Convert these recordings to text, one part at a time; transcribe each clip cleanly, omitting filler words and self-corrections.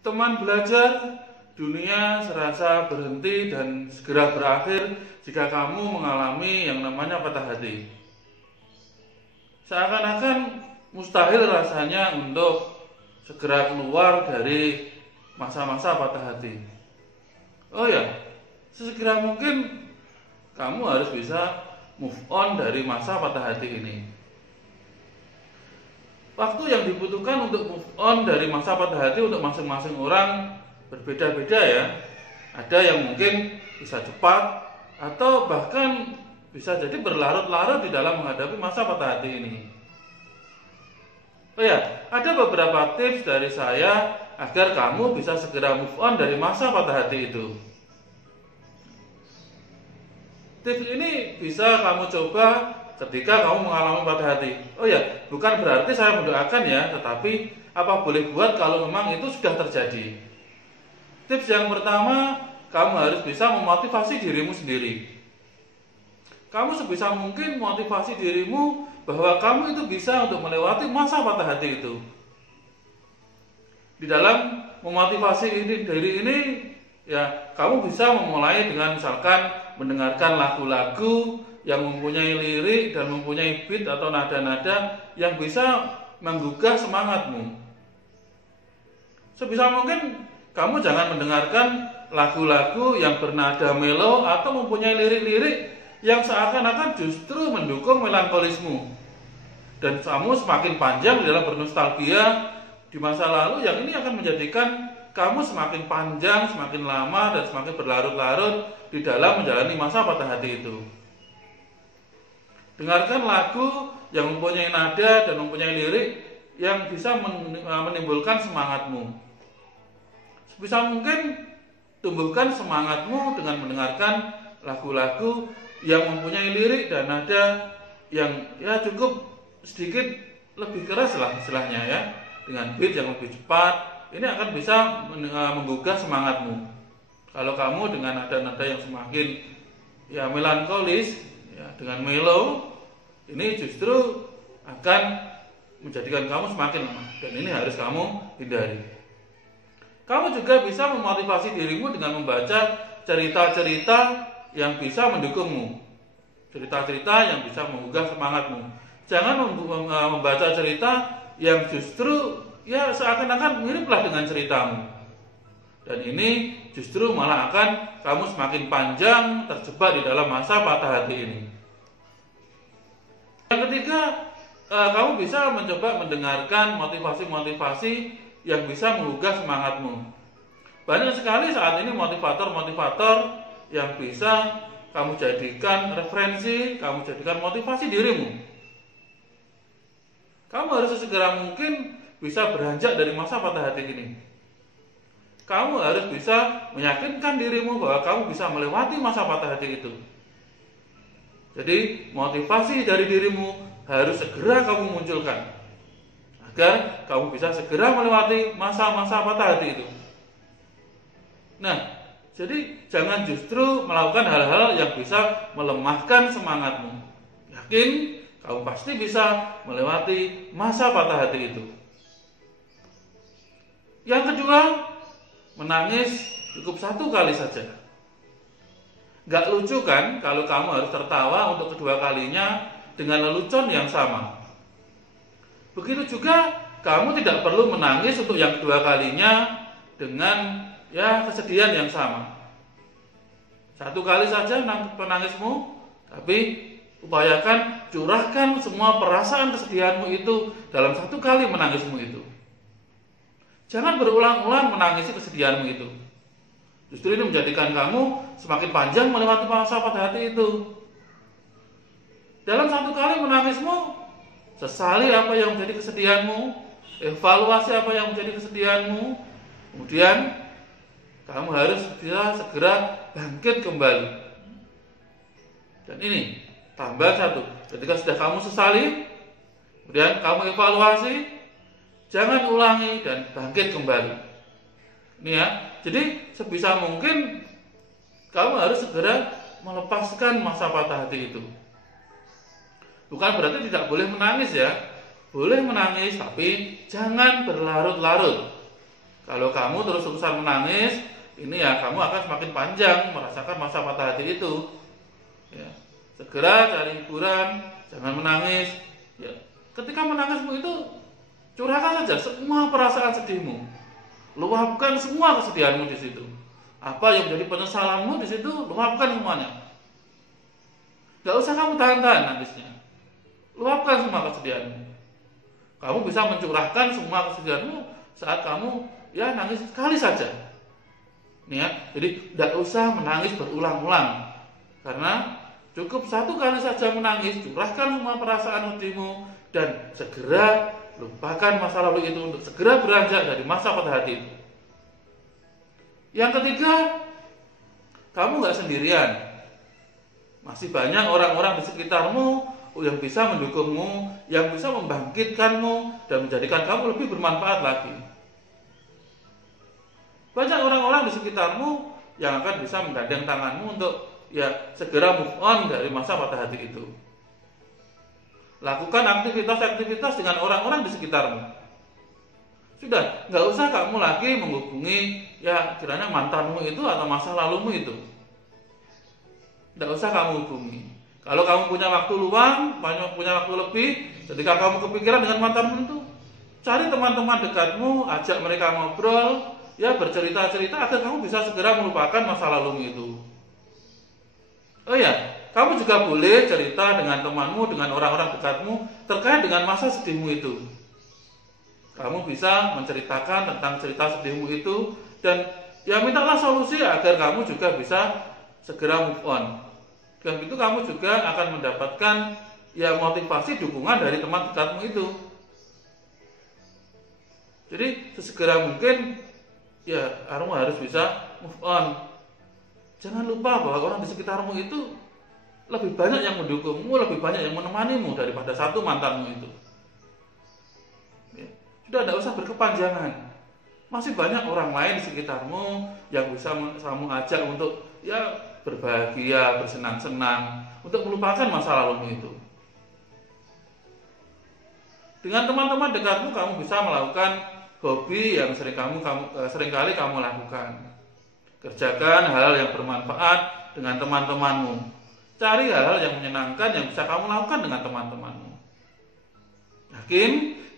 Teman belajar, dunia serasa berhenti dan segera berakhir jika kamu mengalami yang namanya patah hati. Seakan-akan mustahil rasanya untuk segera keluar dari masa-masa patah hati. Oh ya, sesegera mungkin kamu harus bisa move on dari masa patah hati ini. Waktu yang dibutuhkan untuk move on dari masa patah hati untuk masing-masing orang berbeda-beda ya. Ada yang mungkin bisa cepat atau bahkan bisa jadi berlarut-larut di dalam menghadapi masa patah hati ini. Oh ya, ada beberapa tips dari saya agar kamu bisa segera move on dari masa patah hati itu. Tips ini bisa kamu coba ketika kamu mengalami patah hati. Oh ya, bukan berarti saya mendoakan ya, tetapi apa boleh buat kalau memang itu sudah terjadi. Tips yang pertama, kamu harus bisa memotivasi dirimu sendiri. Kamu sebisa mungkin motivasi dirimu bahwa kamu itu bisa untuk melewati masa patah hati itu. Di dalam memotivasi diri ini, ya kamu bisa memulai dengan misalkan mendengarkan lagu-lagu yang mempunyai lirik dan mempunyai beat atau nada-nada yang bisa menggugah semangatmu. Sebisa mungkin kamu jangan mendengarkan lagu-lagu yang bernada melo atau mempunyai lirik-lirik yang seakan-akan justru mendukung melankolismu. Dan kamu semakin panjang di dalam bernostalgia di masa lalu yang ini akan menjadikan kamu semakin panjang, semakin lama dan semakin berlarut-larut di dalam menjalani masa patah hati itu. Dengarkan lagu yang mempunyai nada dan mempunyai lirik yang bisa menimbulkan semangatmu. Sebisa mungkin tumbuhkan semangatmu dengan mendengarkan lagu-lagu yang mempunyai lirik dan nada yang ya cukup sedikit lebih keras lah istilahnya ya, dengan beat yang lebih cepat. Ini akan bisa menggugah semangatmu. Kalau kamu dengan nada-nada yang semakin ya melankolis ya, dengan melo, ini justru akan menjadikan kamu semakin lemah dan ini harus kamu hindari. Kamu juga bisa memotivasi dirimu dengan membaca cerita-cerita yang bisa mendukungmu. Cerita-cerita yang bisa menggugah semangatmu. Jangan membaca cerita yang justru ya seakan-akan miriplah dengan ceritamu. Dan ini justru malah akan kamu semakin panjang terjebak di dalam masa patah hati ini. Yang ketiga, kamu bisa mencoba mendengarkan motivasi-motivasi yang bisa menggugah semangatmu. Banyak sekali saat ini motivator-motivator yang bisa kamu jadikan referensi, kamu jadikan motivasi dirimu. Kamu harus sesegera mungkin bisa beranjak dari masa patah hati ini. Kamu harus bisa meyakinkan dirimu bahwa kamu bisa melewati masa patah hati itu. Jadi motivasi dari dirimu harus segera kamu munculkan agar kamu bisa segera melewati masa-masa patah hati itu. Nah, jadi jangan justru melakukan hal-hal yang bisa melemahkan semangatmu. Yakin kamu pasti bisa melewati masa patah hati itu. Yang kedua, menangis cukup satu kali saja. Gak lucu kan kalau kamu harus tertawa untuk kedua kalinya dengan lelucon yang sama. Begitu juga kamu tidak perlu menangis untuk yang kedua kalinya dengan ya kesedihan yang sama. Satu kali saja penangismu, tapi upayakan curahkan semua perasaan kesedihanmu itu dalam satu kali menangismu itu. Jangan berulang-ulang menangisi kesedihanmu itu. Justru ini menjadikan kamu semakin panjang melewati masa patah hati itu. Dalam satu kali menangismu, sesali apa yang menjadi kesedihanmu, evaluasi apa yang menjadi kesedihanmu, kemudian kamu harus bisa segera bangkit kembali. Dan ini tambah satu, ketika sudah kamu sesali, kemudian kamu evaluasi, jangan ulangi dan bangkit kembali. Ini ya, jadi sebisa mungkin kamu harus segera melepaskan masa patah hati itu. Bukan berarti tidak boleh menangis ya. Boleh menangis, tapi jangan berlarut-larut. Kalau kamu terus-terusan menangis, ini ya kamu akan semakin panjang merasakan masa patah hati itu. Ya, segera cari hiburan, jangan menangis. Ya, ketika menangismu itu curahkan saja semua perasaan sedihmu, luapkan semua kesedihanmu di situ. Apa yang menjadi penyesalanmu di situ, luapkan semuanya. Gak usah kamu tahan-tahan nangisnya, luapkan semua kesedihanmu. Kamu bisa mencurahkan semua kesedihanmu saat kamu ya nangis sekali saja. Ya, jadi tidak usah menangis berulang-ulang, karena cukup satu kali saja menangis, curahkan semua perasaan hatimu dan segera lupakan masa lalu itu untuk segera beranjak dari masa patah hati itu. Yang ketiga, kamu nggak sendirian. Masih banyak orang-orang di sekitarmu yang bisa mendukungmu, yang bisa membangkitkanmu dan menjadikan kamu lebih bermanfaat lagi. Banyak orang-orang di sekitarmu yang akan bisa menggandeng tanganmu untuk ya segera move on dari masa patah hati itu. Lakukan aktivitas-aktivitas dengan orang-orang di sekitarmu. Sudah, nggak usah kamu lagi menghubungi ya kiranya mantanmu itu atau masa lalumu itu. Nggak usah kamu hubungi. Kalau kamu punya waktu luang, punya waktu lebih, ketika kamu kepikiran dengan mantanmu itu, cari teman-teman dekatmu, ajak mereka ngobrol, ya bercerita-cerita agar kamu bisa segera melupakan masa lalumu itu. Oh ya, kamu juga boleh cerita dengan temanmu, dengan orang-orang dekatmu terkait dengan masa sedihmu itu. Kamu bisa menceritakan tentang cerita sedihmu itu dan ya mintalah solusi agar kamu juga bisa segera move on. Dan itu kamu juga akan mendapatkan ya motivasi dukungan dari teman dekatmu itu. Jadi sesegera mungkin ya kamu harus bisa move on. Jangan lupa bahwa orang di sekitarmu itu lebih banyak yang mendukungmu, lebih banyak yang menemanimu daripada satu mantanmu itu. Ya, sudah tidak usah berkepanjangan. Masih banyak orang lain di sekitarmu yang bisa kamu ajak untuk ya berbahagia, bersenang-senang, untuk melupakan masa lalumu itu. Dengan teman-teman dekatmu kamu bisa melakukan hobi yang seringkali kamu lakukan. Kerjakan hal yang bermanfaat dengan teman-temanmu. Cari hal-hal yang menyenangkan yang bisa kamu lakukan dengan teman-temanmu. Yakin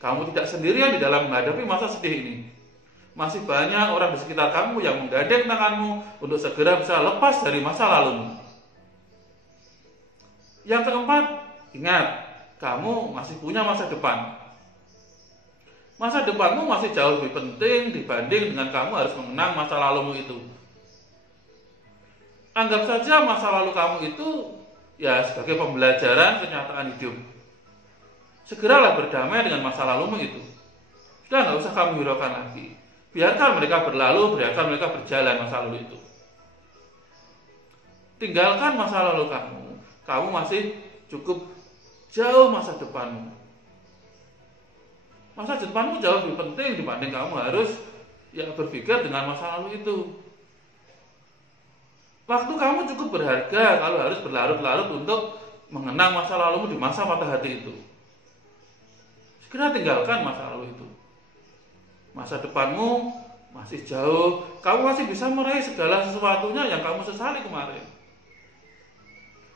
kamu tidak sendirian di dalam menghadapi masa sedih ini. Masih banyak orang di sekitar kamu yang menggandeng tanganmu untuk segera bisa lepas dari masa lalumu. Yang keempat, ingat, kamu masih punya masa depan. Masa depanmu masih jauh lebih penting dibanding dengan kamu harus mengenang masa lalumu itu. Anggap saja masa lalu kamu itu ya sebagai pembelajaran kenyataan hidup. Segeralah berdamai dengan masa lalumu itu. Sudah nggak usah kamu hiraukan lagi. Biarkan mereka berlalu, biarkan mereka berjalan masa lalu itu. Tinggalkan masa lalu kamu masih cukup jauh masa depanmu. Masa depanmu jauh lebih penting dibanding kamu harus ya berpikir dengan masa lalu itu. Waktu kamu cukup berharga kalau harus berlarut-larut untuk mengenang masa lalumu di masa patah hati itu. Segera tinggalkan masa lalu itu. Masa depanmu masih jauh, kamu masih bisa meraih segala sesuatunya yang kamu sesali kemarin.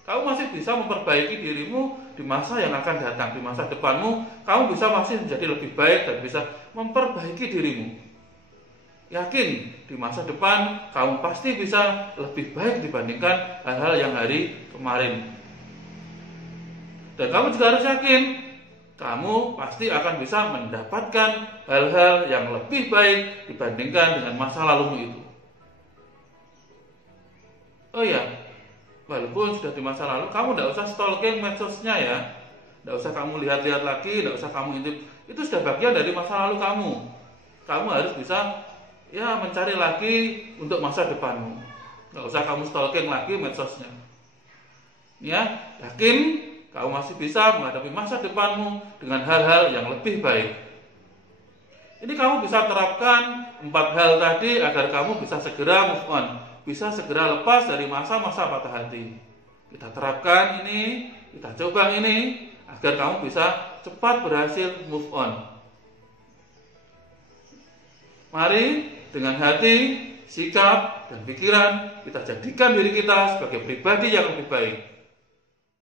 Kamu masih bisa memperbaiki dirimu di masa yang akan datang, di masa depanmu, kamu bisa masih menjadi lebih baik dan bisa memperbaiki dirimu. Yakin, di masa depan kamu pasti bisa lebih baik dibandingkan hal-hal yang hari kemarin. Dan kamu juga harus yakin, kamu pasti akan bisa mendapatkan hal-hal yang lebih baik dibandingkan dengan masa lalumu itu. Oh ya, walaupun sudah di masa lalu, kamu tidak usah stalking medsosnya ya. Tidak usah kamu lihat-lihat lagi, tidak usah kamu intip. Itu sudah bagian dari masa lalu kamu. Kamu harus bisa ya mencari lagi untuk masa depanmu. Tidak usah kamu stalking lagi medsosnya. Ya, yakin kamu masih bisa menghadapi masa depanmu dengan hal-hal yang lebih baik. Ini kamu bisa terapkan 4 hal tadi agar kamu bisa segera move on, bisa segera lepas dari masa-masa patah hati. Kita terapkan ini, kita coba ini, agar kamu bisa cepat berhasil move on. Mari dengan hati, sikap, dan pikiran kita jadikan diri kita sebagai pribadi yang lebih baik.